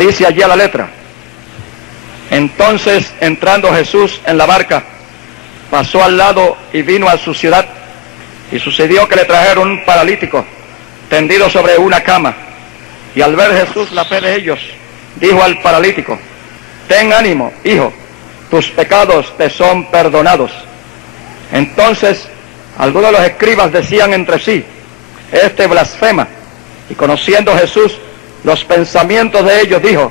Dice allí a la letra: entonces, entrando Jesús en la barca, pasó al lado y vino a su ciudad. Y sucedió que le trajeron un paralítico tendido sobre una cama. Y al ver Jesús la fe de ellos, dijo al paralítico: ten ánimo, hijo, tus pecados te son perdonados. Entonces algunos de los escribas decían entre sí: este blasfema. Y conociendo Jesús los pensamientos de ellos, dijo: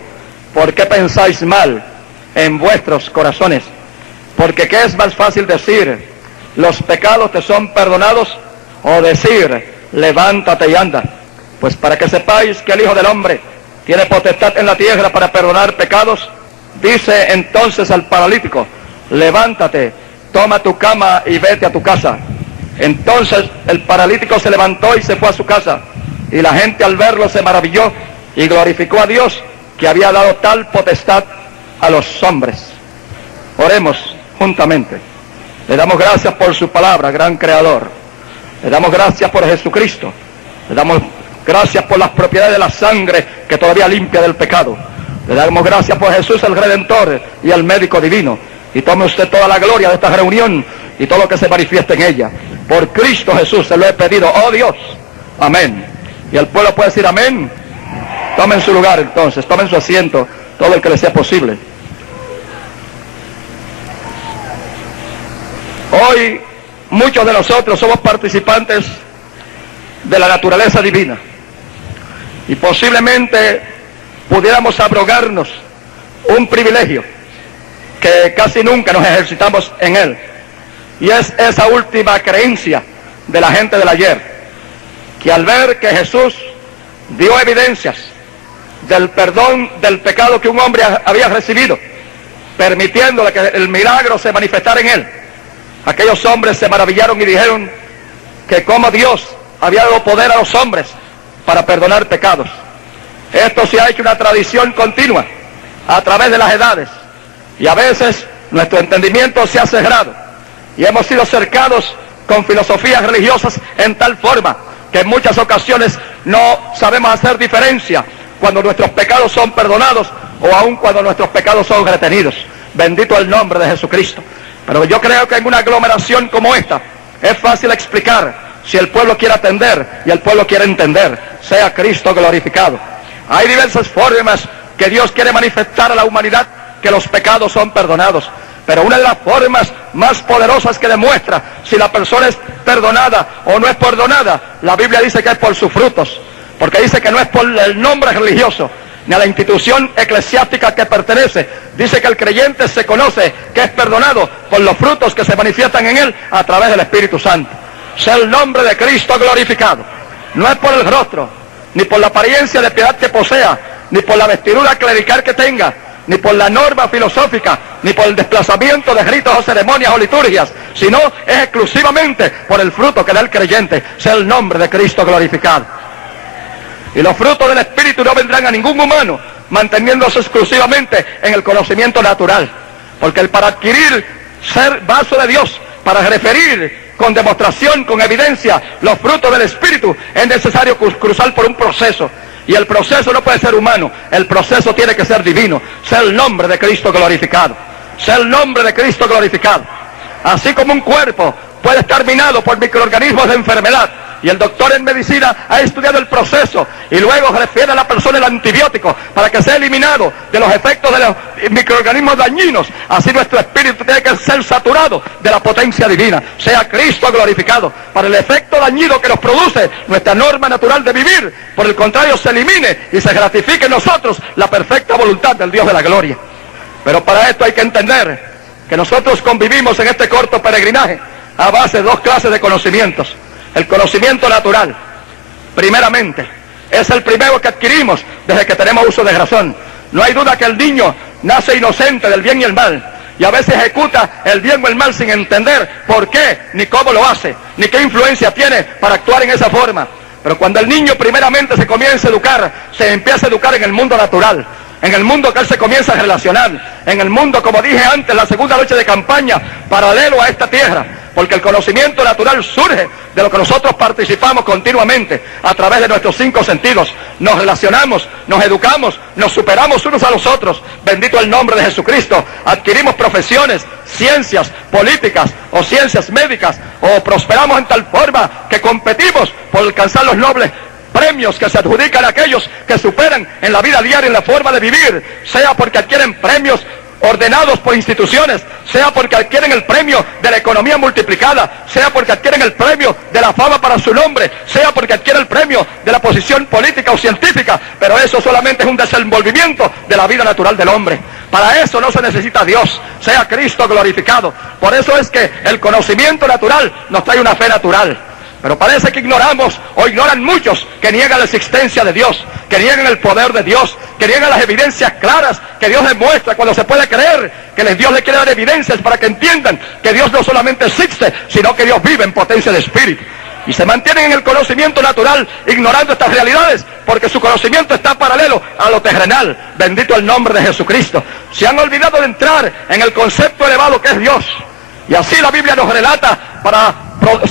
¿por qué pensáis mal en vuestros corazones? Porque ¿qué es más fácil decir: los pecados te son perdonados, o decir: levántate y anda? Pues para que sepáis que el Hijo del Hombre tiene potestad en la tierra para perdonar pecados, dice entonces al paralítico: levántate, toma tu cama y vete a tu casa. Entonces el paralítico se levantó y se fue a su casa, y la gente al verlo se maravilló y glorificó a Dios, que había dado tal potestad a los hombres. Oremos juntamente. Le damos gracias por su palabra, gran creador. Le damos gracias por Jesucristo. Le damos gracias por las propiedades de la sangre que todavía limpia del pecado. Le damos gracias por Jesús el Redentor y el médico divino. Y tome usted toda la gloria de esta reunión y todo lo que se manifiesta en ella. Por Cristo Jesús se lo he pedido, oh Dios. Amén. Y el pueblo puede decir amén. Tomen su lugar entonces, tomen su asiento, todo el que les sea posible. Hoy muchos de nosotros somos participantes de la naturaleza divina. Y posiblemente pudiéramos abrogarnos un privilegio que casi nunca nos ejercitamos en él. Y es esa última creencia de la gente del ayer, que al ver que Jesús dio evidencias del perdón del pecado que un hombre había recibido, permitiéndole que el milagro se manifestara en él, aquellos hombres se maravillaron y dijeron que como Dios había dado poder a los hombres para perdonar pecados. Esto se ha hecho una tradición continua a través de las edades, y a veces nuestro entendimiento se ha cerrado y hemos sido cercados con filosofías religiosas en tal forma que en muchas ocasiones no sabemos hacer diferencia cuando nuestros pecados son perdonados o aun cuando nuestros pecados son retenidos. Bendito el nombre de Jesucristo. Pero yo creo que en una aglomeración como esta es fácil explicar si el pueblo quiere atender y el pueblo quiere entender. Sea Cristo glorificado. Hay diversas formas que Dios quiere manifestar a la humanidad que los pecados son perdonados. Pero una de las formas más poderosas que demuestra si la persona es perdonada o no es perdonada, la Biblia dice que es por sus frutos. Porque dice que no es por el nombre religioso, ni a la institución eclesiástica que pertenece. Dice que el creyente se conoce que es perdonado por los frutos que se manifiestan en él a través del Espíritu Santo. Sea el nombre de Cristo glorificado. No es por el rostro, ni por la apariencia de piedad que posea, ni por la vestidura clerical que tenga, ni por la norma filosófica, ni por el desplazamiento de ritos o ceremonias o liturgias, sino es exclusivamente por el fruto que da el creyente. Sea el nombre de Cristo glorificado. Y los frutos del Espíritu no vendrán a ningún humano manteniéndose exclusivamente en el conocimiento natural, porque para adquirir ser vaso de Dios, para referir con demostración, con evidencia los frutos del Espíritu, es necesario cruzar por un proceso. Y el proceso no puede ser humano, el proceso tiene que ser divino. Sea el nombre de Cristo glorificado. Sea el nombre de Cristo glorificado. Así como un cuerpo puede estar minado por microorganismos de enfermedad, y el doctor en medicina ha estudiado el proceso y luego refiere a la persona el antibiótico para que sea eliminado de los efectos de los microorganismos dañinos, así nuestro espíritu tiene que ser saturado de la potencia divina. Sea Cristo glorificado, para el efecto dañino que nos produce nuestra norma natural de vivir, por el contrario se elimine y se gratifique en nosotros la perfecta voluntad del Dios de la gloria. Pero para esto hay que entender que nosotros convivimos en este corto peregrinaje a base de dos clases de conocimientos. El conocimiento natural, primeramente, es el primero que adquirimos desde que tenemos uso de razón. No hay duda que el niño nace inocente del bien y el mal, y a veces ejecuta el bien o el mal sin entender por qué, ni cómo lo hace, ni qué influencia tiene para actuar en esa forma. Pero cuando el niño primeramente se comienza a educar, se empieza a educar en el mundo natural, en el mundo que él se comienza a relacionar, en el mundo, como dije antes, la segunda noche de campaña, paralelo a esta tierra, porque el conocimiento natural surge de lo que nosotros participamos continuamente a través de nuestros 5 sentidos. Nos relacionamos, nos educamos, nos superamos unos a los otros. Bendito el nombre de Jesucristo. Adquirimos profesiones, ciencias políticas o ciencias médicas, o prosperamos en tal forma que competimos por alcanzar los nobles premios que se adjudican a aquellos que superan en la vida diaria, en la forma de vivir, sea porque adquieren premios ordenados por instituciones, sea porque adquieren el premio de la economía multiplicada, sea porque adquieren el premio de la fama para su nombre, sea porque adquieren el premio de la posición política o científica, pero eso solamente es un desenvolvimiento de la vida natural del hombre. Para eso no se necesita Dios, sea Cristo glorificado. Por eso es que el conocimiento natural nos trae una fe natural. Pero parece que ignoramos, o ignoran muchos, que niegan la existencia de Dios, que niegan el poder de Dios, que niegan las evidencias claras que Dios les muestra cuando se puede creer, que Dios les quiere dar evidencias para que entiendan que Dios no solamente existe, sino que Dios vive en potencia de espíritu. Y se mantienen en el conocimiento natural, ignorando estas realidades, porque su conocimiento está paralelo a lo terrenal. Bendito el nombre de Jesucristo. Se han olvidado de entrar en el concepto elevado que es Dios. Y así la Biblia nos relata para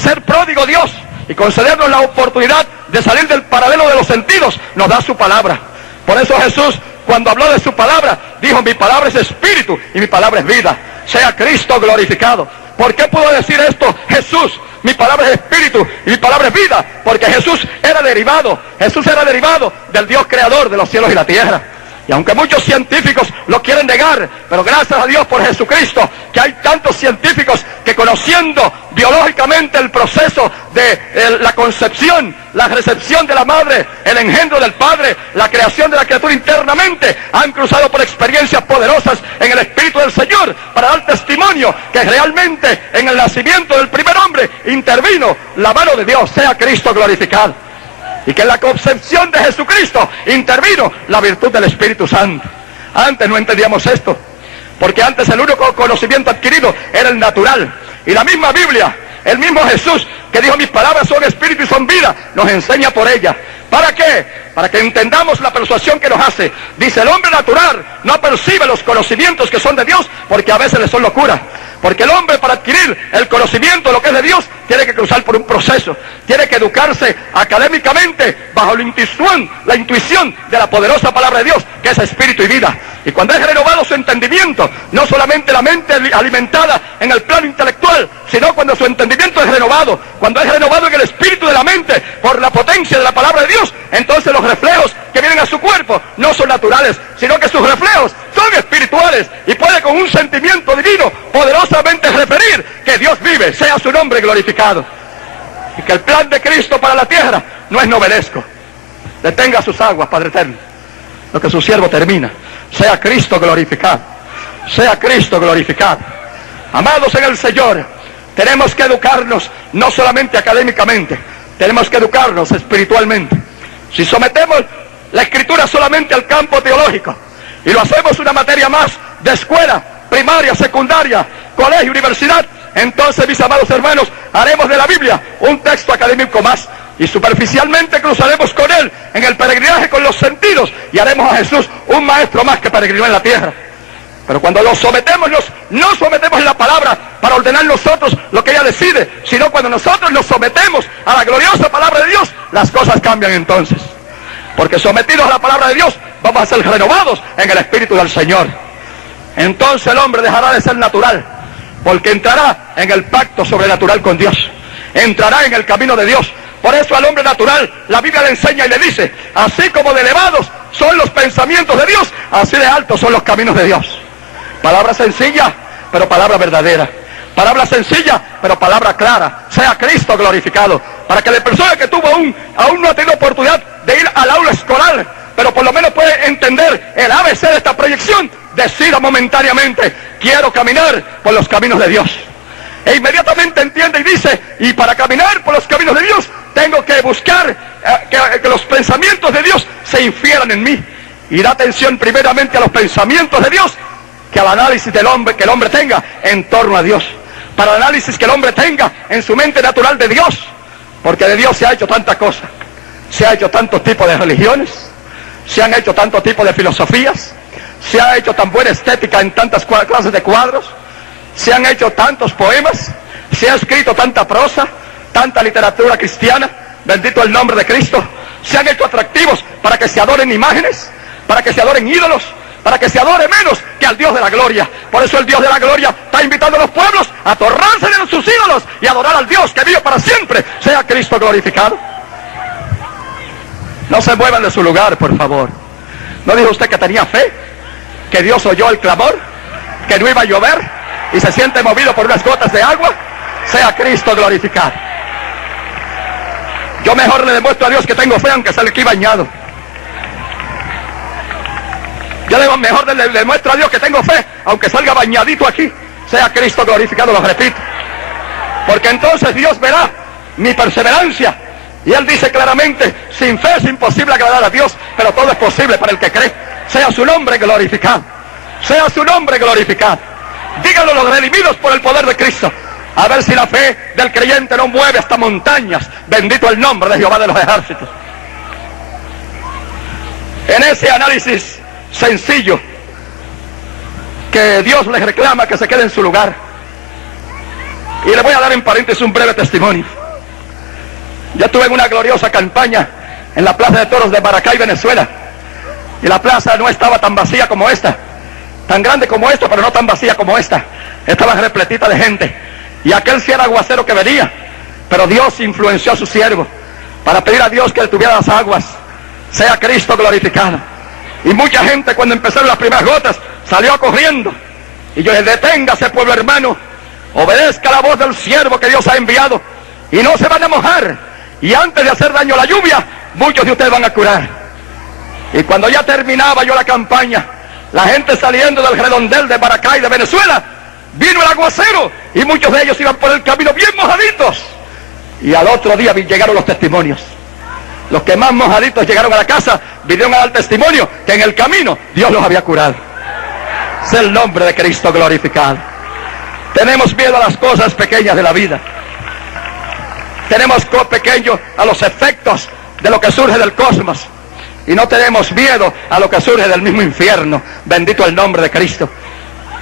ser pródigo Dios y concedernos la oportunidad de salir del paralelo de los sentidos, nos da su palabra. Por eso Jesús, cuando habló de su palabra, dijo: mi palabra es espíritu y mi palabra es vida. Sea Cristo glorificado. ¿Por qué puedo decir esto Jesús? Mi palabra es espíritu y mi palabra es vida, porque Jesús era derivado del Dios creador de los cielos y la tierra. Y aunque muchos científicos lo quieren negar, pero gracias a Dios por Jesucristo, que hay tantos científicos que, conociendo biológicamente el proceso de la concepción, la recepción de la madre, el engendro del padre, la creación de la criatura internamente, han cruzado por experiencias poderosas en el Espíritu del Señor para dar testimonio que realmente en el nacimiento del primer hombre intervino la mano de Dios, sea Cristo glorificado. Y que en la concepción de Jesucristo intervino la virtud del Espíritu Santo. Antes no entendíamos esto, porque antes el único conocimiento adquirido era el natural. Y la misma Biblia, el mismo Jesús, que dijo: mis palabras son espíritu y son vida, nos enseña por ella. ¿Para qué? Para que entendamos la persuasión que nos hace. Dice: el hombre natural no percibe los conocimientos que son de Dios, porque a veces le son locura. Porque el hombre, para adquirir el conocimiento de lo que es de Dios, tiene que cruzar por un proceso, tiene que educarse académicamente bajo la intuición de la poderosa palabra de Dios, que es espíritu y vida. Y cuando es renovado su entendimiento, no solamente la mente alimentada en el plano intelectual, sino cuando su entendimiento es renovado, cuando es renovado en el espíritu de la mente por la potencia de la palabra de Dios, entonces los reflejos que vienen a su cuerpo no son naturales, sino que sus reflejos son espirituales, y puede con un sentimiento divino poderosamente referir que Dios vive, sea su nombre glorificado. Y que el plan de Cristo para la tierra no es novelesco. Detenga sus aguas, Padre eterno, lo que su siervo termina. Sea Cristo glorificado, sea Cristo glorificado. Amados en el Señor, tenemos que educarnos no solamente académicamente, tenemos que educarnos espiritualmente. Si sometemos la Escritura solamente al campo teológico y lo hacemos una materia más de escuela, primaria, secundaria, colegio, universidad, entonces, mis amados hermanos, haremos de la Biblia un texto académico más, y superficialmente cruzaremos con él en el peregrinaje con los sentidos, y haremos a Jesús un maestro más que peregrinó en la tierra. Pero cuando lo sometemos, no sometemos la palabra para ordenar nosotros lo que ella decide, sino cuando nosotros nos sometemos a la gloriosa palabra de Dios, las cosas cambian entonces. Porque sometidos a la palabra de Dios, vamos a ser renovados en el Espíritu del Señor. Entonces el hombre dejará de ser natural, porque entrará en el pacto sobrenatural con Dios, entrará en el camino de Dios. Por eso al hombre natural la Biblia le enseña y le dice: así como de elevados son los pensamientos de Dios, así de altos son los caminos de Dios. Palabra sencilla, pero palabra verdadera. Palabra sencilla, pero palabra clara. Sea Cristo glorificado, para que la persona que tuvo aún no ha tenido oportunidad de ir al aula escolar, pero por lo menos puede entender el ABC de esta proyección, decida momentáneamente: quiero caminar por los caminos de Dios. E inmediatamente entiende y dice: y para caminar por los caminos de Dios, tengo que buscar que los pensamientos de Dios se infieran en mí. Y da atención primeramente a los pensamientos de Dios, que al análisis del hombre que el hombre tenga en torno a Dios, para el análisis que el hombre tenga en su mente natural de Dios. Porque de Dios se ha hecho tanta cosa, se ha hecho tantos tipos de religiones, se han hecho tantos tipos de filosofías, se ha hecho tan buena estética en tantas clases de cuadros, se han hecho tantos poemas, Se ha escrito tanta prosa, tanta literatura cristiana, bendito el nombre de Cristo. Se han hecho atractivos para que se adoren imágenes, para que se adoren ídolos, para que se adore menos que al Dios de la gloria. Por eso el Dios de la gloria está invitando a los pueblos a torrarse de sus ídolos y adorar al Dios que vive para siempre. Sea Cristo glorificado. No se muevan de su lugar, por favor. ¿No dijo usted que tenía fe? ¿Que Dios oyó el clamor? ¿Que no iba a llover? ¿Y se siente movido por unas gotas de agua? Sea Cristo glorificado. Yo mejor le demuestro a Dios que tengo fe aunque salga aquí bañado. Yo mejor le demuestro a Dios que tengo fe aunque salga bañadito aquí. Sea Cristo glorificado, lo repito. Porque entonces Dios verá mi perseverancia. Y Él dice claramente, sin fe es imposible agradar a Dios, pero todo es posible para el que cree. Sea su nombre glorificado. Sea su nombre glorificado. Díganlo los redimidos por el poder de Cristo. A ver si la fe del creyente no mueve hasta montañas. Bendito el nombre de Jehová de los ejércitos. En ese análisis sencillo que Dios les reclama que se quede en su lugar. Y le voy a dar en paréntesis un breve testimonio. Yo estuve en una gloriosa campaña en la plaza de toros de Maracay, Venezuela. Y la plaza no estaba tan vacía como esta. Tan grande como esta, pero no tan vacía como esta. Estaba repletita de gente. Y aquel sí era aguacero que venía. Pero Dios influenció a su siervo para pedir a Dios que detuviera las aguas. Sea Cristo glorificado. Y mucha gente, cuando empezaron las primeras gotas, salió corriendo. Y yo les: deténgase, pueblo hermano. Obedezca la voz del siervo que Dios ha enviado. Y no se van a mojar. Y antes de hacer daño a la lluvia, muchos de ustedes van a curar. Y cuando ya terminaba yo la campaña, la gente saliendo del redondel de Maracay, de Venezuela, vino el aguacero y muchos de ellos iban por el camino bien mojaditos. Y al otro día llegaron los testimonios. Los que más mojaditos llegaron a la casa vinieron a dar testimonio que en el camino Dios los había curado. Es el nombre de Cristo glorificado. Tenemos miedo a las cosas pequeñas de la vida. Tenemos pequeño a los efectos de lo que surge del cosmos. Y no tenemos miedo a lo que surge del mismo infierno. Bendito el nombre de Cristo.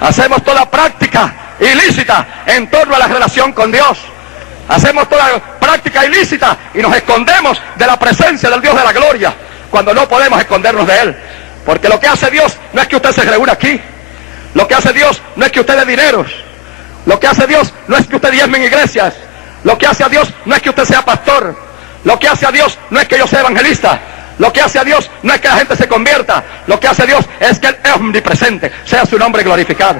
Hacemos toda práctica ilícita en torno a la relación con Dios. Hacemos toda práctica ilícita y nos escondemos de la presencia del Dios de la gloria, cuando no podemos escondernos de Él. Porque lo que hace Dios no es que usted se reúna aquí. Lo que hace Dios no es que usted dé dineros. Lo que hace Dios no es que usted diezme en iglesias. Lo que hace a Dios no es que usted sea pastor. Lo que hace a Dios no es que yo sea evangelista. Lo que hace a Dios no es que la gente se convierta. Lo que hace a Dios es que Él es omnipresente. Sea su nombre glorificado.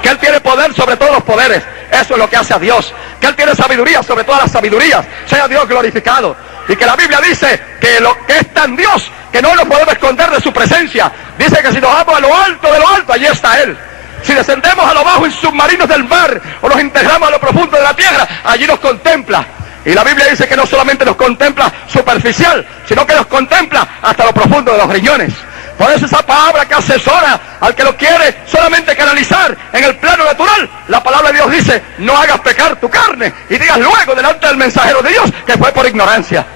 Que Él tiene poder sobre todos los poderes. Eso es lo que hace a Dios. Que Él tiene sabiduría sobre todas las sabidurías. Sea Dios glorificado. Y que la Biblia dice que lo que es tan Dios que no nos podemos esconder de su presencia. Dice que si nos vamos a lo alto de lo alto, allí está Él. Si descendemos a lo bajo en submarinos del mar o nos integramos a lo profundo de la tierra, allí nos contempla. Y la Biblia dice que no solamente nos contempla superficial, sino que nos contempla hasta lo profundo de los riñones. Por eso esa palabra que asesora al que lo quiere solamente canalizar en el plano natural, la palabra de Dios dice: no hagas pecar tu carne, y digas luego delante del mensajero de Dios que fue por ignorancia.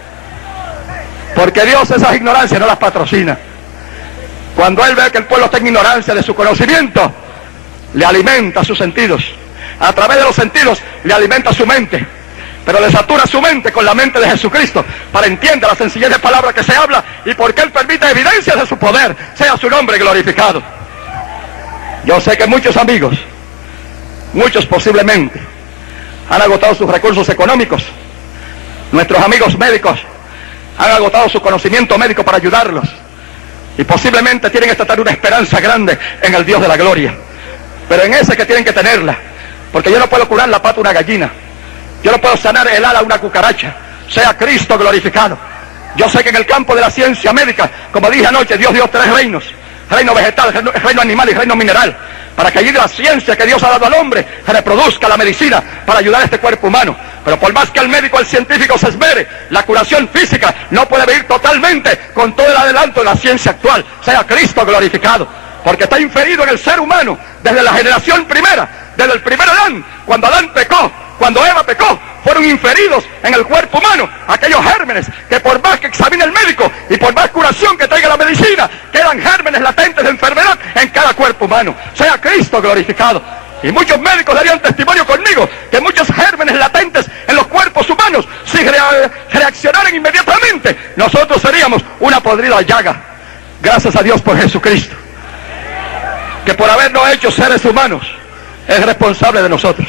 Porque Dios esas ignorancias no las patrocina. Cuando Él ve que el pueblo está en ignorancia de su conocimiento, le alimenta sus sentidos. A través de los sentidos le alimenta su mente. Pero le satura su mente con la mente de Jesucristo para entender la sencillez de palabra que se habla y porque Él permite evidencias de su poder. Sea su nombre glorificado. Yo sé que muchos amigos, muchos posiblemente, han agotado sus recursos económicos. Nuestros amigos médicos han agotado su conocimiento médico para ayudarlos. Y posiblemente tienen esta tarde una esperanza grande en el Dios de la gloria. Pero en ese que tienen que tenerla. Porque yo no puedo curar la pata a una gallina. Yo no puedo sanar el ala a una cucaracha. Sea Cristo glorificado. Yo sé que en el campo de la ciencia médica, como dije anoche, Dios dio 3 reinos. Reino vegetal, reino animal y reino mineral. Para que allí de la ciencia que Dios ha dado al hombre se reproduzca la medicina para ayudar a este cuerpo humano. Pero por más que el médico, el científico se esmere, la curación física no puede venir totalmente con todo el adelanto de la ciencia actual. Sea Cristo glorificado. Porque está inferido en el ser humano desde la generación primera, desde el primer Adán. Cuando Adán pecó, cuando Eva pecó, fueron inferidos en el cuerpo humano aquellos gérmenes que por más que examine el médico y por más curación que traiga la medicina, quedan gérmenes latentes de enfermedad en cada cuerpo humano. Sea Cristo glorificado. Y muchos médicos darían testimonio conmigo que muchos gérmenes latentes en los cuerpos humanos, si reaccionaran inmediatamente, nosotros seríamos una podrida llaga. Gracias a Dios por Jesucristo, que por habernos hecho seres humanos es responsable de nosotros.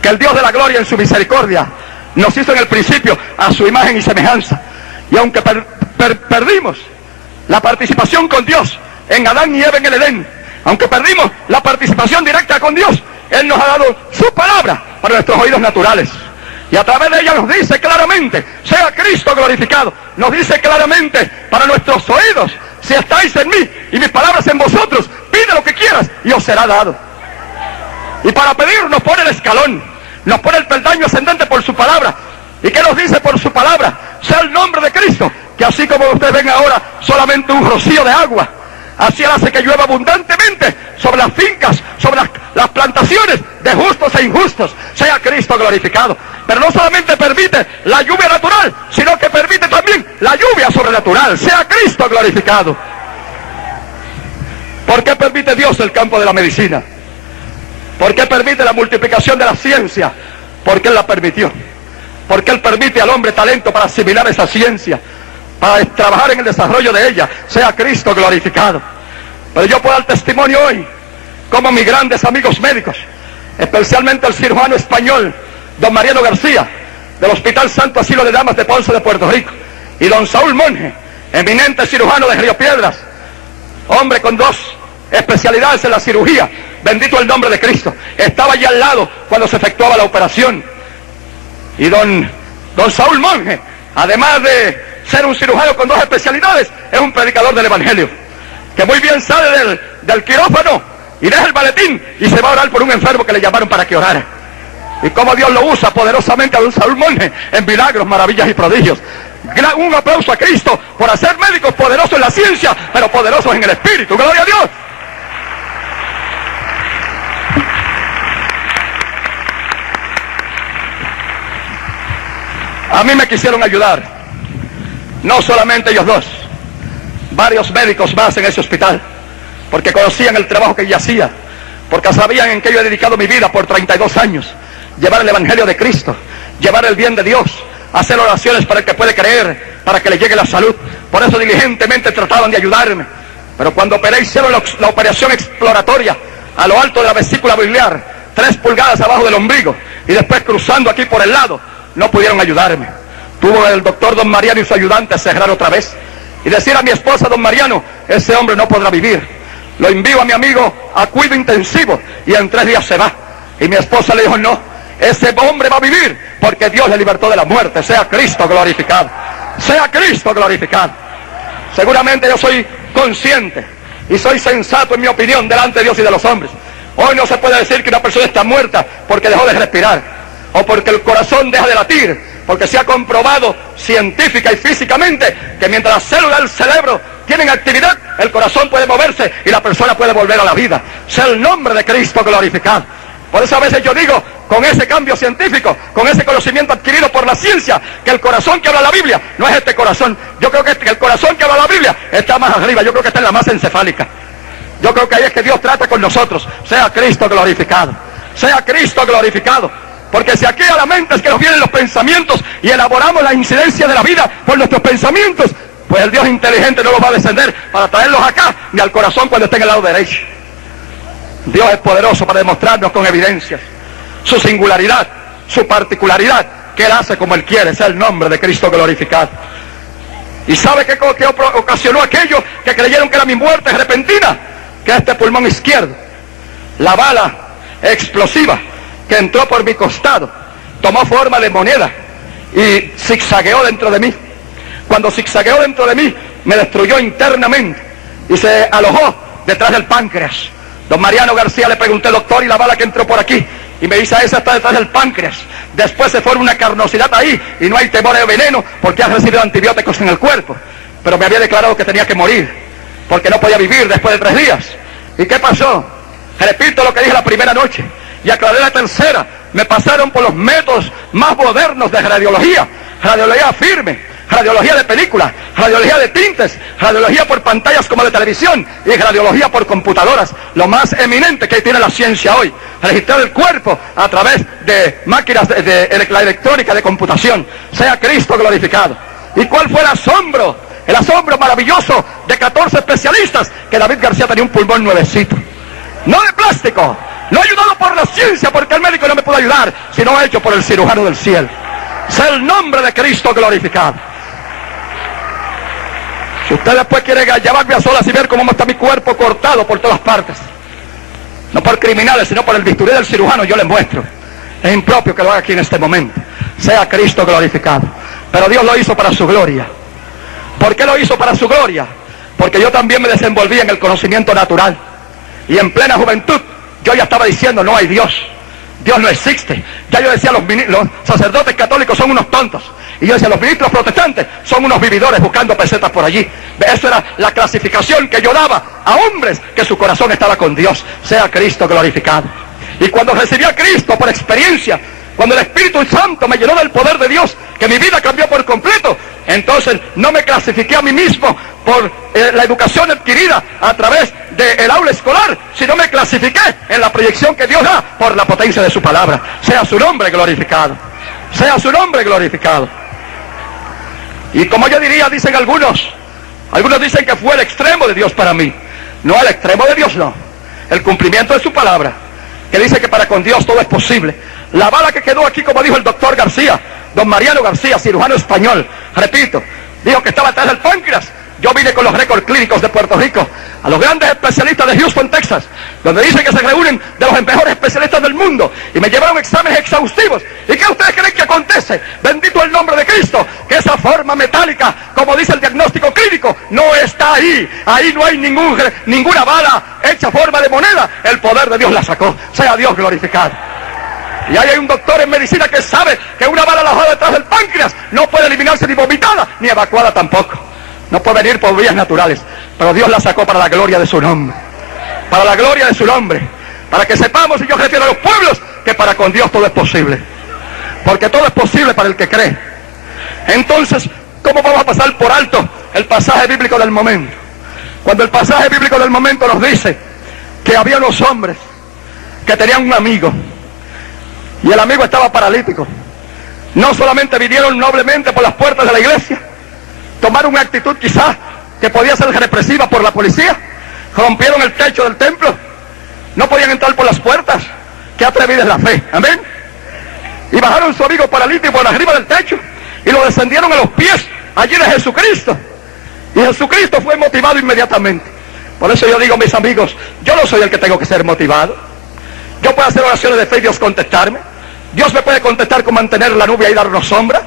Que el Dios de la gloria en su misericordia nos hizo en el principio a su imagen y semejanza. Y aunque perdimos la participación con Dios en Adán y Eva en el Edén, aunque perdimos la participación directa con Dios, Él nos ha dado su palabra para nuestros oídos naturales. Y a través de ella nos dice claramente, sea Cristo glorificado. Nos dice claramente para nuestros oídos, si estáis en mí y mis palabras en vosotros, pide lo que quieras y os será dado. Y para pedir nos pone el escalón, nos pone el peldaño ascendente por su palabra. ¿Y qué nos dice por su palabra? Sea el nombre de Cristo, que así como ustedes ven ahora solamente un rocío de agua, así Él hace que llueva abundantemente sobre las fincas, sobre las plantaciones de justos e injustos. Sea Cristo glorificado. Pero no solamente permite la lluvia natural, sino que permite también la lluvia sobrenatural. Sea Cristo glorificado. ¿Por qué permite Dios el campo de la medicina? ¿Por qué permite la multiplicación de la ciencia? Porque Él la permitió. Porque Él permite al hombre talento para asimilar esa ciencia, para trabajar en el desarrollo de ella. Sea Cristo glorificado. Pero yo puedo dar testimonio hoy, como mis grandes amigos médicos, especialmente el cirujano español, don Mariano García, del Hospital Santo Asilo de Damas de Ponce de Puerto Rico, y don Saúl Monge, eminente cirujano de Río Piedras, hombre con 2 especialidades en la cirugía, bendito el nombre de Cristo. Estaba allí al lado cuando se efectuaba la operación. Y don Saúl Monge, además de ser un cirujano con 2 especialidades, es un predicador del Evangelio, que muy bien sale del quirófano y deja el maletín y se va a orar por un enfermo que le llamaron para que orara. Y cómo Dios lo usa poderosamente a don Saúl Monge en milagros, maravillas y prodigios. Un aplauso a Cristo por hacer médicos poderosos en la ciencia, pero poderosos en el espíritu. ¡Gloria a Dios! A mí me quisieron ayudar, no solamente ellos 2, varios médicos más en ese hospital, porque conocían el trabajo que yo hacía, porque sabían en qué yo he dedicado mi vida por 32 años, llevar el Evangelio de Cristo, llevar el bien de Dios, hacer oraciones para el que puede creer, para que le llegue la salud. Por eso diligentemente trataban de ayudarme, pero cuando operé, hicieron la operación exploratoria a lo alto de la vesícula biliar, 3 pulgadas abajo del ombligo, y después cruzando aquí por el lado, no pudieron ayudarme. Tuvo el doctor don Mariano y su ayudante a cerrar otra vez y decir a mi esposa, don Mariano, ese hombre no podrá vivir. Lo envío a mi amigo a cuidado intensivo y en 3 días se va. Y mi esposa le dijo, no, ese hombre va a vivir porque Dios le libertó de la muerte. Sea Cristo glorificado. Sea Cristo glorificado. Seguramente yo soy consciente y soy sensato en mi opinión delante de Dios y de los hombres. Hoy no se puede decir que una persona está muerta porque dejó de respirar o porque el corazón deja de latir, porque se ha comprobado científica y físicamente que mientras las células del cerebro tienen actividad, el corazón puede moverse y la persona puede volver a la vida. Sea el nombre de Cristo glorificado. Por eso a veces yo digo, con ese cambio científico, con ese conocimiento adquirido por la ciencia, que el corazón que habla la Biblia no es este corazón. Yo creo que el corazón que habla la Biblia está más arriba, yo creo que está en la masa encefálica. Yo creo que ahí es que Dios trata con nosotros. Sea Cristo glorificado. Sea Cristo glorificado. Porque si aquí a la mente es que nos vienen los pensamientos y elaboramos la incidencia de la vida por nuestros pensamientos, pues el Dios inteligente no los va a descender para traerlos acá ni al corazón cuando esté en el lado derecho. Dios es poderoso para demostrarnos con evidencias su singularidad, su particularidad, que Él hace como Él quiere. Sea el nombre de Cristo glorificado. ¿Y sabe qué ocasionó aquello que creyeron que era mi muerte repentina? Que este pulmón izquierdo, la bala explosiva que entró por mi costado, tomó forma de moneda y zigzagueó dentro de mí. Cuando zigzagueó dentro de mí, me destruyó internamente y se alojó detrás del páncreas. Don Mariano García le pregunté, doctor, ¿y la bala que entró por aquí? Y me dice, esa está detrás del páncreas. Después se forma una carnosidad ahí y no hay temor de veneno porque has recibido antibióticos en el cuerpo. Pero me había declarado que tenía que morir porque no podía vivir después de 3 días. ¿Y qué pasó? Repito lo que dije la primera noche y aclaré la tercera. Me pasaron por los métodos más modernos de radiología firme, radiología de películas, radiología de tintes, radiología por pantallas como de televisión y radiología por computadoras. Lo más eminente que tiene la ciencia hoy, registrar el cuerpo a través de máquinas de la electrónica de computación. Sea Cristo glorificado. ¿Y cuál fue el asombro? El asombro maravilloso de 14 especialistas, que David García tenía un pulmón nuevecito. No de plástico, no ayudado por la ciencia, porque el médico no me pudo ayudar, sino hecho por el cirujano del cielo. Sea el nombre de Cristo glorificado. Si usted después quiere llevarme a solas y ver cómo está mi cuerpo cortado por todas partes, no por criminales, sino por el bisturí del cirujano, yo les muestro. Es impropio que lo haga aquí en este momento. Sea Cristo glorificado. Pero Dios lo hizo para su gloria. ¿Por qué lo hizo para su gloria? Porque yo también me desenvolví en el conocimiento natural. Y en plena juventud, yo ya estaba diciendo, no hay Dios. Dios no existe. Ya yo decía, los sacerdotes católicos son unos tontos. Y yo decía, los ministros protestantes son unos vividores buscando pesetas por allí. Eso era la clasificación que yo daba a hombres que su corazón estaba con Dios. Sea Cristo glorificado. Y cuando recibí a Cristo por experiencia, cuando el Espíritu Santo me llenó del poder de Dios, que mi vida cambió por completo, entonces no me clasifiqué a mí mismo por la educación adquirida a través del aula escolar, sino me clasifiqué en la proyección que Dios da por la potencia de su palabra. Sea su nombre glorificado. Sea su nombre glorificado. Y como yo diría, dicen algunos dicen que fue el extremo de Dios para mí. No, el extremo de Dios no. El cumplimiento de su palabra, que dice que para con Dios todo es posible. La bala que quedó aquí, como dijo el doctor García, don Mariano García, cirujano español, repito, dijo que estaba atrás del páncreas. Yo vine con los récords clínicos de Puerto Rico, a los grandes especialistas de Houston, Texas, donde dicen que se reúnen de los mejores especialistas del mundo, y me llevaron exámenes exhaustivos. ¿Y qué ustedes creen que acontece? Bendito el nombre de Cristo, que esa forma metálica, como dice el diagnóstico clínico, no está ahí. Ahí no hay ninguna bala hecha forma de moneda. El poder de Dios la sacó. Sea Dios glorificado. Y ahí hay un doctor en medicina que sabe que una bala alojada detrás del páncreas no puede eliminarse ni vomitada, ni evacuada tampoco. No puede venir por vías naturales. Pero Dios la sacó para la gloria de su nombre. Para la gloria de su nombre. Para que sepamos, y yo refiero a los pueblos, que para con Dios todo es posible. Porque todo es posible para el que cree. Entonces, ¿cómo vamos a pasar por alto el pasaje bíblico del momento? Cuando el pasaje bíblico del momento nos dice que había unos hombres que tenían un amigo, y el amigo estaba paralítico. No solamente vinieron noblemente por las puertas de la iglesia, tomaron una actitud quizás que podía ser represiva por la policía, rompieron el techo del templo, no podían entrar por las puertas. Qué atrevida es la fe, amén. Y bajaron su amigo paralítico por arriba del techo y lo descendieron a los pies allí de Jesucristo, y Jesucristo fue motivado inmediatamente. Por eso yo digo, mis amigos, yo no soy el que tengo que ser motivado. Yo puedo hacer oraciones de fe y Dios contestarme. Dios me puede contestar con mantener la nube y darnos sombra.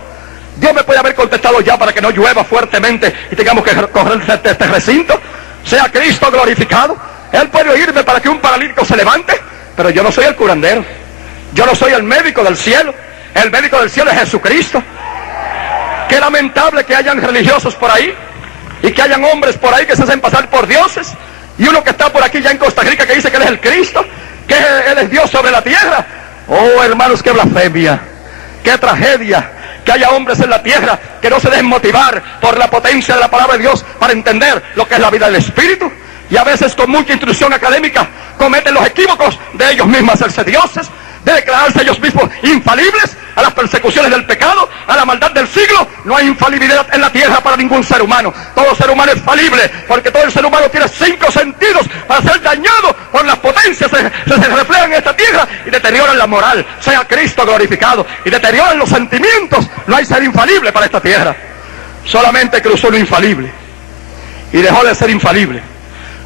Dios me puede haber contestado ya para que no llueva fuertemente y tengamos que correr este recinto. Sea Cristo glorificado. Él puede oírme para que un paralítico se levante, pero yo no soy el curandero. Yo no soy el médico del cielo. El médico del cielo es Jesucristo. Qué lamentable que hayan religiosos por ahí y que hayan hombres por ahí que se hacen pasar por dioses, y uno que está por aquí ya en Costa Rica que dice que Él es el Cristo, que Él es Dios sobre la tierra. Oh, hermanos, qué blasfemia, qué tragedia que haya hombres en la tierra que no se dejen motivar por la potencia de la palabra de Dios para entender lo que es la vida del Espíritu, y a veces con mucha instrucción académica cometen los equívocos de ellos mismos hacerse dioses, de declararse ellos mismos infalibles a las persecuciones del pecado, a la maldad del siglo. No hay infalibilidad en la tierra para ningún ser humano. Todo ser humano es falible, porque todo el ser humano tiene 5 sentidos para ser dañado por las potencias que se reflejan en esta tierra y deterioran la moral. Sea Cristo glorificado. Y deterioran los sentimientos. No hay ser infalible para esta tierra. Solamente cruzó lo infalible y dejó de ser infalible.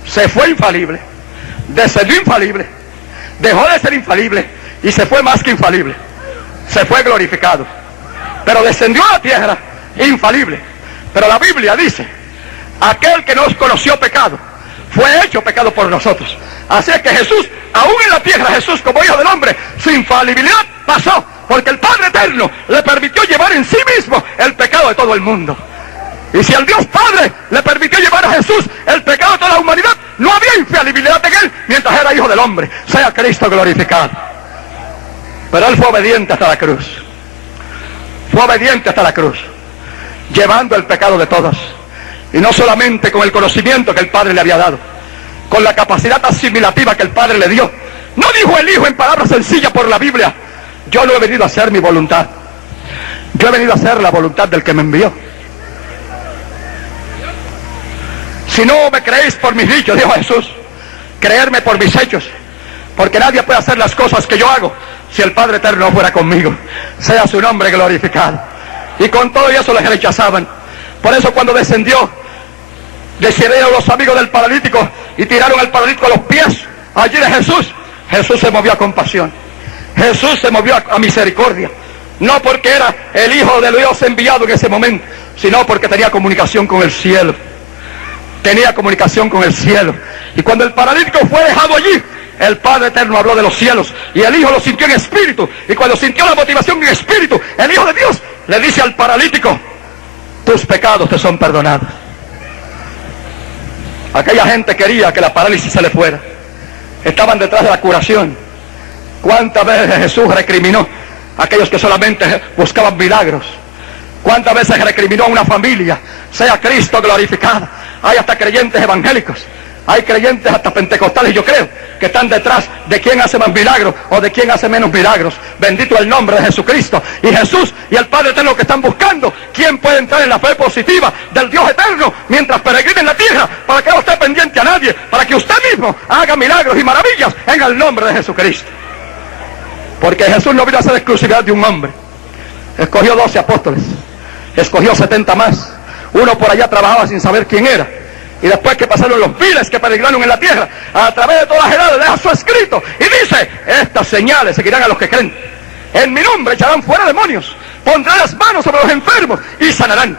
Se fue infalible, descendió infalible, dejó de ser infalible y se fue más que infalible. Se fue glorificado, pero descendió a la tierra infalible. Pero la Biblia dice: aquel que nos conoció pecado fue hecho pecado por nosotros. Así es que Jesús, aún en la tierra, Jesús como hijo del hombre, su infalibilidad pasó, porque el Padre eterno le permitió llevar en sí mismo el pecado de todo el mundo. Y si el Dios Padre le permitió llevar a Jesús el pecado de toda la humanidad, no había infalibilidad en Él mientras era hijo del hombre. Sea Cristo glorificado. Pero Él fue obediente hasta la cruz. Fue obediente hasta la cruz. llevando el pecado de todos. Y no solamente con el conocimiento que el Padre le había dado, con la capacidad asimilativa que el Padre le dio. No dijo el Hijo en palabras sencillas por la Biblia: yo no he venido a hacer mi voluntad, yo he venido a hacer la voluntad del que me envió. Si no me creéis por mis dichos, dijo Jesús, creerme por mis hechos, porque nadie puede hacer las cosas que yo hago si el Padre Eterno no fuera conmigo. Sea su nombre glorificado. Y con todo eso les rechazaban. Por eso cuando descendió, decidieron los amigos del paralítico y tiraron al paralítico a los pies allí de Jesús. Jesús se movió a compasión, Jesús se movió a misericordia, no porque era el Hijo de Dios enviado en ese momento, sino porque tenía comunicación con el cielo. Tenía comunicación con el cielo. Y cuando el paralítico fue dejado allí, el Padre Eterno habló de los cielos y el Hijo lo sintió en espíritu. Y cuando sintió la motivación en espíritu, el Hijo de Dios le dice al paralítico: tus pecados te son perdonados. Aquella gente quería que la parálisis se le fuera. Estaban detrás de la curación. ¿Cuántas veces Jesús recriminó a aquellos que solamente buscaban milagros? ¿Cuántas veces recriminó a una familia? Sea Cristo glorificado. Hay hasta creyentes evangélicos, hay creyentes hasta pentecostales, yo creo, que están detrás de quién hace más milagros o de quién hace menos milagros. Bendito el nombre de Jesucristo. Y Jesús y el Padre Eterno que están buscando quién puede entrar en la fe positiva del Dios eterno mientras peregrina en la tierra, para que no esté pendiente a nadie, para que usted mismo haga milagros y maravillas en el nombre de Jesucristo. Porque Jesús no vino a ser exclusividad de un hombre. Escogió 12 apóstoles, escogió 70 más. Uno por allá trabajaba sin saber quién era. Y después que pasaron los miles que peregrinaron en la tierra, a través de todas las edades deja su escrito y dice: estas señales seguirán a los que creen. En mi nombre echarán fuera demonios, pondrán las manos sobre los enfermos y sanarán.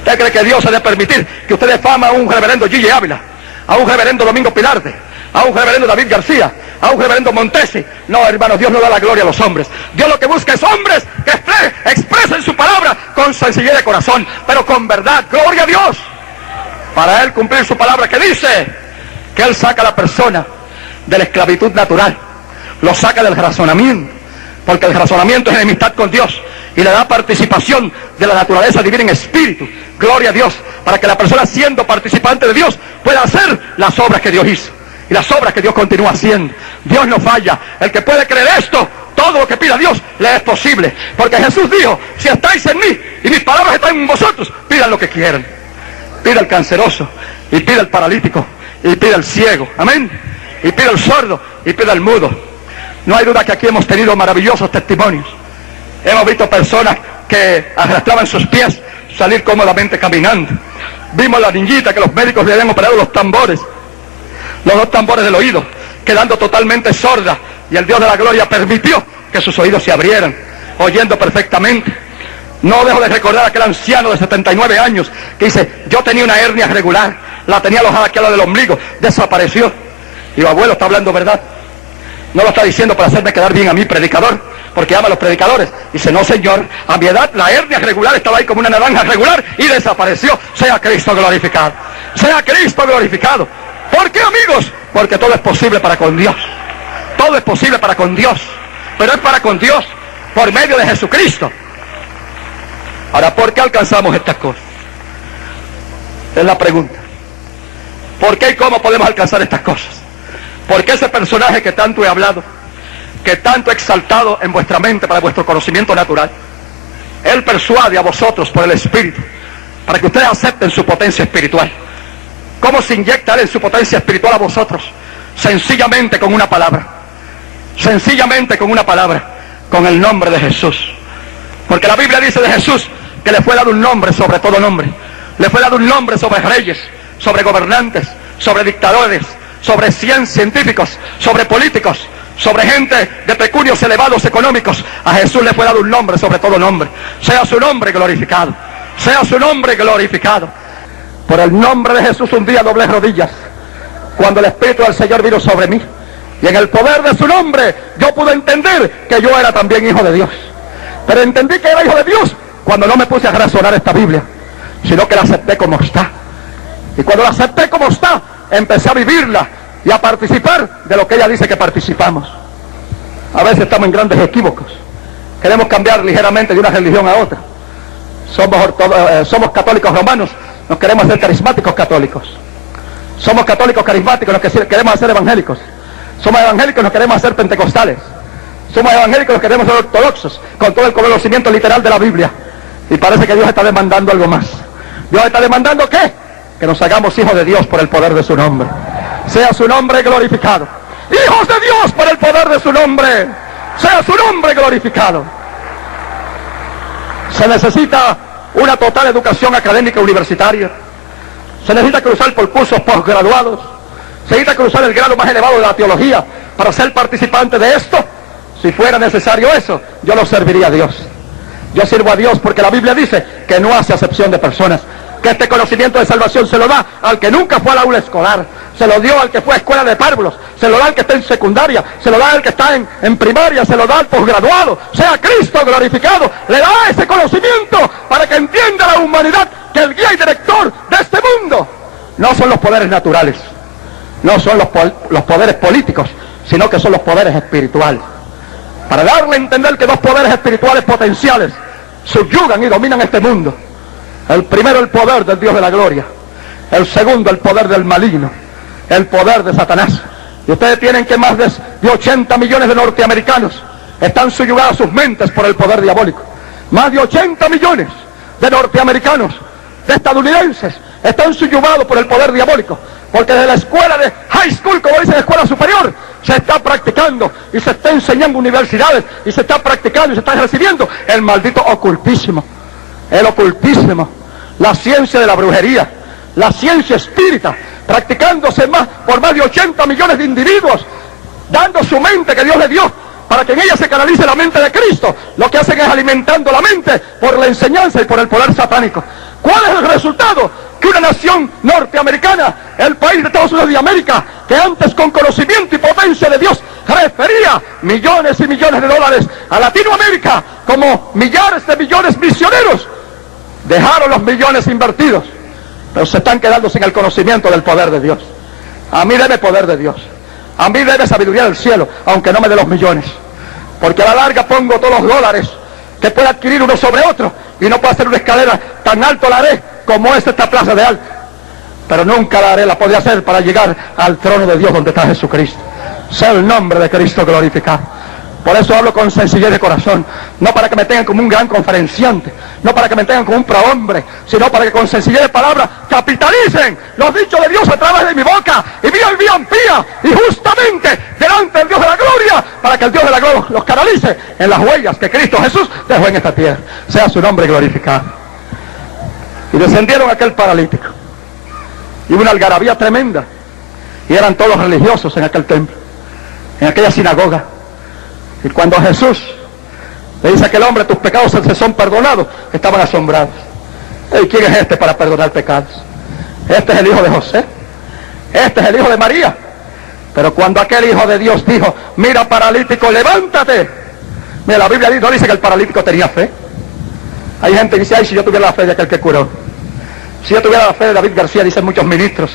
¿Usted cree que Dios se debe permitir que usted dé fama a un reverendo Gigi Ávila, a un reverendo Domingo Pilarte, a un reverendo David García, a un reverendo Montesi? No, hermanos, Dios no da la gloria a los hombres. Dios lo que busca es hombres que expresen su palabra con sencillez de corazón, pero con verdad. Gloria a Dios. Para Él cumplir su palabra que dice que Él saca a la persona de la esclavitud natural, lo saca del razonamiento, porque el razonamiento es enemistad con Dios, y le da participación de la naturaleza divina en espíritu. Gloria a Dios, para que la persona, siendo participante de Dios, pueda hacer las obras que Dios hizo y las obras que Dios continúa haciendo. Dios no falla. El que puede creer esto, todo lo que pida Dios le es posible, porque Jesús dijo: si estáis en mí y mis palabras están en vosotros, pidan lo que quieran. Pida el canceroso, y pida el paralítico, y pida el ciego, amén, y pida el sordo, y pida el mudo. No hay duda que aquí hemos tenido maravillosos testimonios. Hemos visto personas que arrastraban sus pies salir cómodamente caminando. Vimos la niñita que los médicos le habían operado los tambores, los dos tambores del oído, quedando totalmente sorda, y el Dios de la gloria permitió que sus oídos se abrieran, oyendo perfectamente. No dejo de recordar a aquel anciano de 79 años que dice: yo tenía una hernia regular, la tenía alojada aquí al lado del ombligo, desapareció. Y el abuelo está hablando verdad. No lo está diciendo para hacerme quedar bien a mí, predicador, porque ama a los predicadores. Dice: no, señor, a mi edad la hernia regular estaba ahí como una naranja regular y desapareció. Sea Cristo glorificado. Sea Cristo glorificado. ¿Por qué, amigos? Porque todo es posible para con Dios. Todo es posible para con Dios, pero es para con Dios por medio de Jesucristo. Ahora, ¿por qué alcanzamos estas cosas? Es la pregunta. ¿Por qué y cómo podemos alcanzar estas cosas? ¿Por qué ese personaje que tanto he hablado, que tanto he exaltado en vuestra mente para vuestro conocimiento natural, Él persuade a vosotros por el Espíritu, para que ustedes acepten su potencia espiritual? ¿Cómo se inyecta Él en su potencia espiritual a vosotros? Sencillamente con una palabra. Sencillamente con una palabra. Con el nombre de Jesús. Porque la Biblia dice de Jesús que le fue dado un nombre sobre todo nombre. Le fue dado un nombre sobre reyes, sobre gobernantes, sobre dictadores, sobre científicos, sobre políticos, sobre gente de pecunios elevados económicos. A Jesús le fue dado un nombre sobre todo nombre. Sea su nombre glorificado. Sea su nombre glorificado. Por el nombre de Jesús un día doblé rodillas cuando el Espíritu del Señor vino sobre mí. Y en el poder de su nombre yo pude entender que yo era también hijo de Dios. Pero entendí que era hijo de Dios cuando no me puse a razonar esta Biblia, sino que la acepté como está. Y cuando la acepté como está, empecé a vivirla y a participar de lo que ella dice que participamos. A veces estamos en grandes equívocos. Queremos cambiar ligeramente de una religión a otra. somos católicos romanos, nos queremos hacer carismáticos católicos. Somos católicos carismáticos, nos queremos hacer evangélicos. Somos evangélicos, nos queremos hacer pentecostales. Somos evangélicos, nos queremos ser ortodoxos, con todo el conocimiento literal de la Biblia. Y parece que Dios está demandando algo más. Dios está demandando ¿qué? Que nos hagamos hijos de Dios por el poder de su nombre. Sea su nombre glorificado. Hijos de Dios por el poder de su nombre. Sea su nombre glorificado. Se necesita una total educación académica universitaria. Se necesita cruzar por cursos posgraduados. Se necesita cruzar el grado más elevado de la teología para ser participante de esto. Si fuera necesario eso, yo lo serviría a Dios. Yo sirvo a Dios porque la Biblia dice que no hace acepción de personas. Que este conocimiento de salvación se lo da al que nunca fue al aula escolar. Se lo dio al que fue a escuela de párvulos. Se lo da al que está en secundaria. Se lo da al que está en primaria. Se lo da al posgraduado. Sea Cristo glorificado. Le da ese conocimiento para que entienda la humanidad que el guía y director de este mundo no son los poderes naturales. No son los poderes políticos, sino que son los poderes espirituales. Para darle a entender que dos poderes espirituales potenciales subyugan y dominan este mundo. El primero, el poder del Dios de la gloria. El segundo, el poder del maligno. El poder de Satanás. Y ustedes tienen que más de 80 millones de norteamericanos están subyugados sus mentes por el poder diabólico. Más de 80 millones de norteamericanos, de estadounidenses, están subyugados por el poder diabólico. Porque desde la escuela de high school, como dicen, escuela superior, se está practicando y se está enseñando universidades y se está practicando y se está recibiendo el maldito ocultísimo. El ocultísimo, la ciencia de la brujería, la ciencia espírita, practicándose por más de 80 millones de individuos, dando su mente que Dios le dio para que en ella se canalice la mente de Cristo. Lo que hacen es alimentando la mente por la enseñanza y por el poder satánico. ¿Cuál es el resultado? Que una nación norteamericana, el país de Estados Unidos de América, que antes con conocimiento y potencia de Dios refería millones y millones de dólares a Latinoamérica como millares de millones misioneros, dejaron los millones invertidos, pero se están quedando sin el conocimiento del poder de Dios. A mí debe poder de Dios, a mí debe sabiduría del cielo, aunque no me dé los millones, porque a la larga pongo todos los dólares que pueda adquirir uno sobre otro, y no puedo hacer una escalera tan alto la haré como es esta plaza de alta, pero nunca la haré, la podré hacer para llegar al trono de Dios donde está Jesucristo. Sea el nombre de Cristo glorificado. Por eso hablo con sencillez de corazón, no para que me tengan como un gran conferenciante, no para que me tengan como un prohombre, sino para que con sencillez de palabra capitalicen los dichos de Dios a través de mi boca y vivan pía y justamente delante del Dios de la gloria, para que el Dios de la gloria los canalice en las huellas que Cristo Jesús dejó en esta tierra. Sea su nombre glorificado. Y descendieron aquel paralítico y hubo una algarabía tremenda y eran todos religiosos en aquel templo, en aquella sinagoga. Y cuando Jesús le dice a aquel hombre, tus pecados se son perdonados, estaban asombrados. ¿Y quién es este para perdonar pecados? Este es el hijo de José, este es el hijo de María. Pero cuando aquel hijo de Dios dijo, mira paralítico, levántate. Mira, la Biblia no dice que el paralítico tenía fe. Hay gente que dice, ay, si yo tuviera la fe de aquel que curó, si yo tuviera la fe de David García, dicen muchos ministros,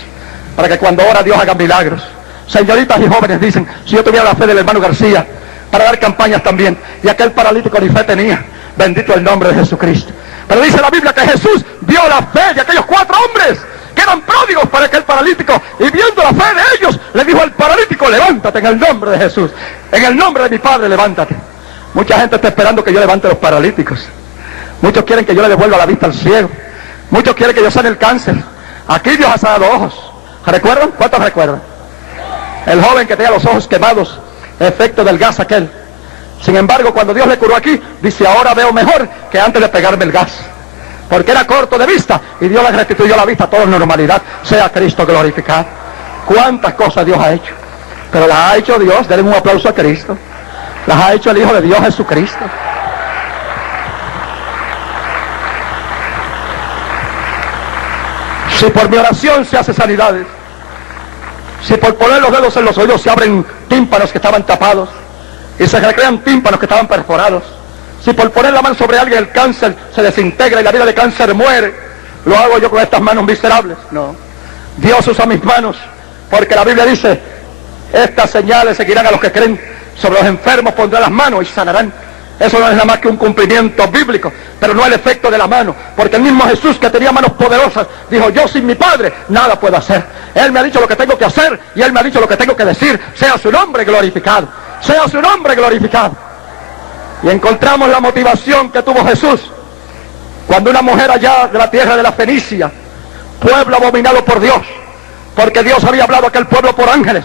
para que cuando ora Dios haga milagros. Señoritas y jóvenes dicen, si yo tuviera la fe del hermano García, para dar campañas también. Y aquel paralítico ni fe tenía. Bendito el nombre de Jesucristo. Pero dice la Biblia que Jesús vio la fe de aquellos 4 hombres que eran pródigos para aquel paralítico, y viendo la fe de ellos, le dijo al paralítico, levántate en el nombre de Jesús, en el nombre de mi Padre, levántate. Mucha gente está esperando que yo levante a los paralíticos. Muchos quieren que yo le devuelva la vista al ciego. Muchos quieren que yo sane el cáncer. Aquí Dios ha sanado ojos. ¿Recuerdan? ¿Cuántos recuerdan? El joven que tenía los ojos quemados, efecto del gas aquel. Sin embargo, cuando Dios le curó aquí, dice, ahora veo mejor que antes de pegarme el gas, porque era corto de vista, y Dios le restituyó la vista a toda normalidad. Sea Cristo glorificado. Cuántas cosas Dios ha hecho, pero las ha hecho Dios. Denle un aplauso a Cristo. Las ha hecho el Hijo de Dios, Jesucristo. Si por mi oración se hace sanidades, si por poner los dedos en los oídos se abren tímpanos que estaban tapados y se recrean tímpanos que estaban perforados, si por poner la mano sobre alguien el cáncer se desintegra y la vida de cáncer muere, ¿lo hago yo con estas manos miserables? No. Dios usa mis manos, porque la Biblia dice, estas señales seguirán a los que creen, sobre los enfermos pondrán las manos y sanarán. Eso no es nada más que un cumplimiento bíblico, pero no el efecto de la mano, porque el mismo Jesús, que tenía manos poderosas, dijo: yo sin mi Padre nada puedo hacer. Él me ha dicho lo que tengo que hacer y Él me ha dicho lo que tengo que decir. Sea su nombre glorificado, sea su nombre glorificado. Y encontramos la motivación que tuvo Jesús cuando una mujer allá de la tierra de la Fenicia, pueblo abominado por Dios, porque Dios había hablado a aquel pueblo por ángeles,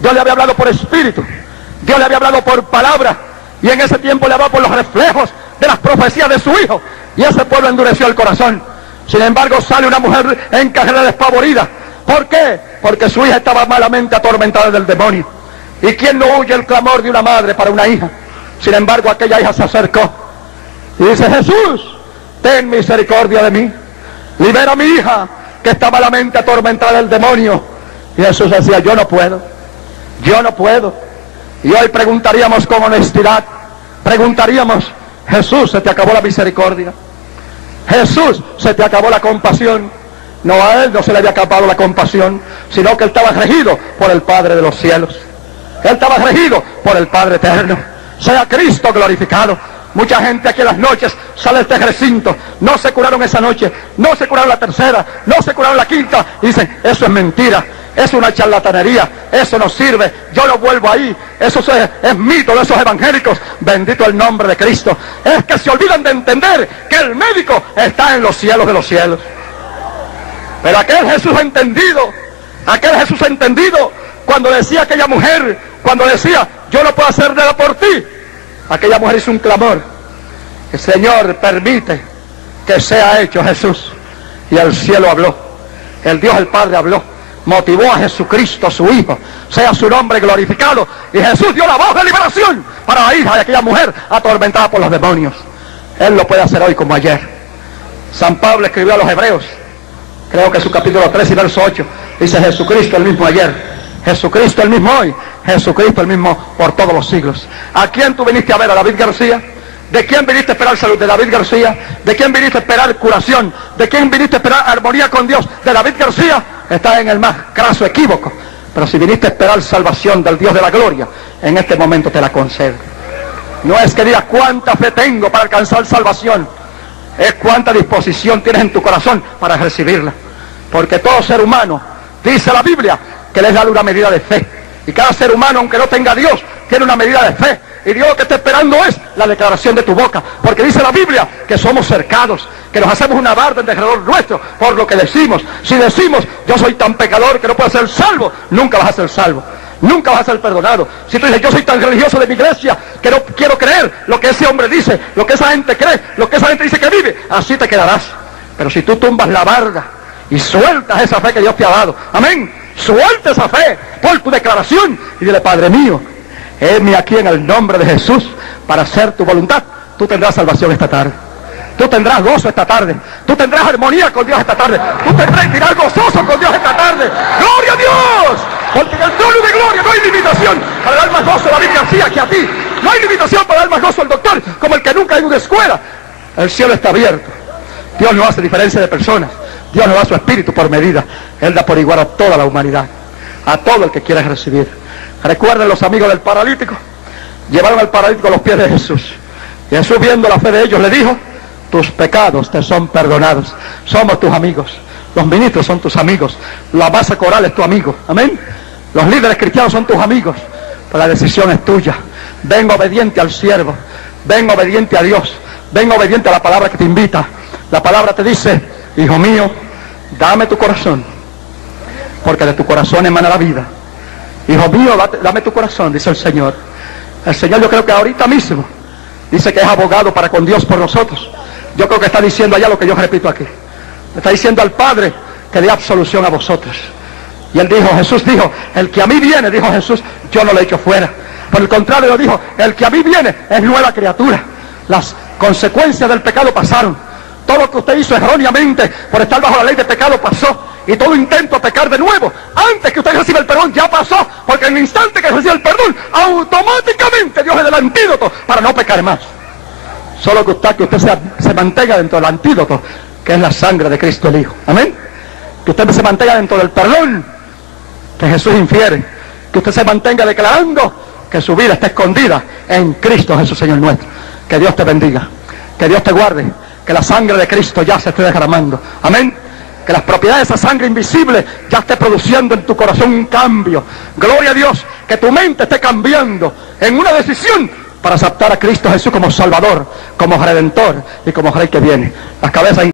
Dios le había hablado por espíritu, Dios le había hablado por palabra, y en ese tiempo le hablaba por los reflejos de las profecías de su Hijo, y ese pueblo endureció el corazón. Sin embargo, sale una mujer encajada, despavorida. ¿Por qué? Porque su hija estaba malamente atormentada del demonio. ¿Y quién no huye el clamor de una madre para una hija? Sin embargo, aquella hija se acercó y dice: Jesús, ten misericordia de mí, libera a mi hija que está malamente atormentada del demonio. Y Jesús decía: yo no puedo, yo no puedo. Y hoy preguntaríamos con honestidad, preguntaríamos: Jesús, ¿se te acabó la misericordia? Jesús, ¿se te acabó la compasión? No, a Él no se le había acabado la compasión, sino que Él estaba regido por el Padre de los cielos. Él estaba regido por el Padre eterno. Sea Cristo glorificado. Mucha gente aquí en las noches sale de este recinto, no se curaron esa noche, no se curaron la tercera, no se curaron la quinta, y dicen: eso es mentira, eso es una charlatanería, eso no sirve, yo no vuelvo ahí, eso es mito de esos evangélicos. Bendito el nombre de Cristo. Es que se olvidan de entender que el médico está en los cielos de los cielos. Pero aquel Jesús entendido, cuando decía aquella mujer, cuando decía: yo no puedo hacer nada por ti, aquella mujer hizo un clamor: el Señor, permite que sea hecho, Jesús. Y el cielo habló, el Dios el Padre habló, motivó a Jesucristo, su Hijo, sea su nombre glorificado. Y Jesús dio la voz de liberación para la hija de aquella mujer atormentada por los demonios. Él lo puede hacer hoy como ayer. San Pablo escribió a los Hebreos, creo que su capítulo 3 y verso 8, dice: Jesucristo el mismo ayer, Jesucristo el mismo hoy, Jesucristo el mismo por todos los siglos. ¿A quién tú viniste a ver? ¿A David García? ¿De quién viniste a esperar salud? ¿De David García? ¿De quién viniste a esperar curación? ¿De quién viniste a esperar armonía con Dios? ¿De David García? Estás en el más craso equívoco. Pero si viniste a esperar salvación del Dios de la gloria, en este momento te la concedo. No es que digas cuánta fe tengo para alcanzar salvación, es cuánta disposición tienes en tu corazón para recibirla. Porque todo ser humano, dice la Biblia, que les da una medida de fe. Y cada ser humano, aunque no tenga a Dios, tiene una medida de fe. Y Dios lo que está esperando es la declaración de tu boca. Porque dice la Biblia que somos cercados, que nos hacemos una barda en derredor nuestro por lo que decimos. Si decimos: yo soy tan pecador que no puedo ser salvo, nunca vas a ser salvo, nunca vas a ser perdonado. Si tú dices: yo soy tan religioso de mi iglesia que no quiero creer lo que ese hombre dice, lo que esa gente cree, lo que esa gente dice que vive, así te quedarás. Pero si tú tumbas la barda y sueltas esa fe que Dios te ha dado, amén, suelta esa fe por tu declaración y dile: Padre mío, heme aquí en el nombre de Jesús para hacer tu voluntad. Tú tendrás salvación esta tarde, tú tendrás gozo esta tarde, tú tendrás armonía con Dios esta tarde, tú tendrás tirar gozoso con Dios esta tarde. ¡Gloria a Dios! Porque en el trono de gloria no hay limitación para dar más gozo a David García que a ti. No hay limitación para dar más gozo al doctor como el que nunca ha ido a una escuela. El cielo está abierto. Dios no hace diferencia de personas. Dios no da su espíritu por medida. Él da por igual a toda la humanidad, a todo el que quiera recibir. Recuerden los amigos del paralítico, llevaron al paralítico a los pies de Jesús. Y Jesús, viendo la fe de ellos, le dijo: tus pecados te son perdonados. Somos tus amigos, los ministros son tus amigos, la masa coral es tu amigo, amén. Los líderes cristianos son tus amigos, pero la decisión es tuya. Ven obediente al siervo, ven obediente a Dios, ven obediente a la palabra que te invita. La palabra te dice: hijo mío, dame tu corazón, porque de tu corazón emana la vida. Hijo mío, dame tu corazón, dice el Señor. El Señor, yo creo que ahorita mismo dice que es abogado para con Dios por nosotros. Yo creo que está diciendo allá lo que yo repito aquí. Está diciendo al Padre que dé absolución a vosotros. Y él dijo, Jesús dijo: el que a mí viene, dijo Jesús, yo no le echo fuera. Por el contrario, dijo: el que a mí viene es nueva criatura. Las consecuencias del pecado pasaron. Todo lo que usted hizo erróneamente por estar bajo la ley de pecado pasó. Y todo intento a pecar de nuevo, antes que usted reciba el perdón, ya pasó. Porque en el instante que reciba el perdón, automáticamente Dios es el antídoto para no pecar más. Solo que usted se mantenga dentro del antídoto, que es la sangre de Cristo el Hijo. Amén. Que usted se mantenga dentro del perdón que Jesús infiere. Que usted se mantenga declarando que su vida está escondida en Cristo Jesús, Señor nuestro. Que Dios te bendiga, que Dios te guarde, que la sangre de Cristo ya se esté derramando. Amén. Que las propiedades de esa sangre invisible ya esté produciendo en tu corazón un cambio. Gloria a Dios, que tu mente esté cambiando en una decisión para aceptar a Cristo Jesús como Salvador, como Redentor y como Rey que viene. Las cabezas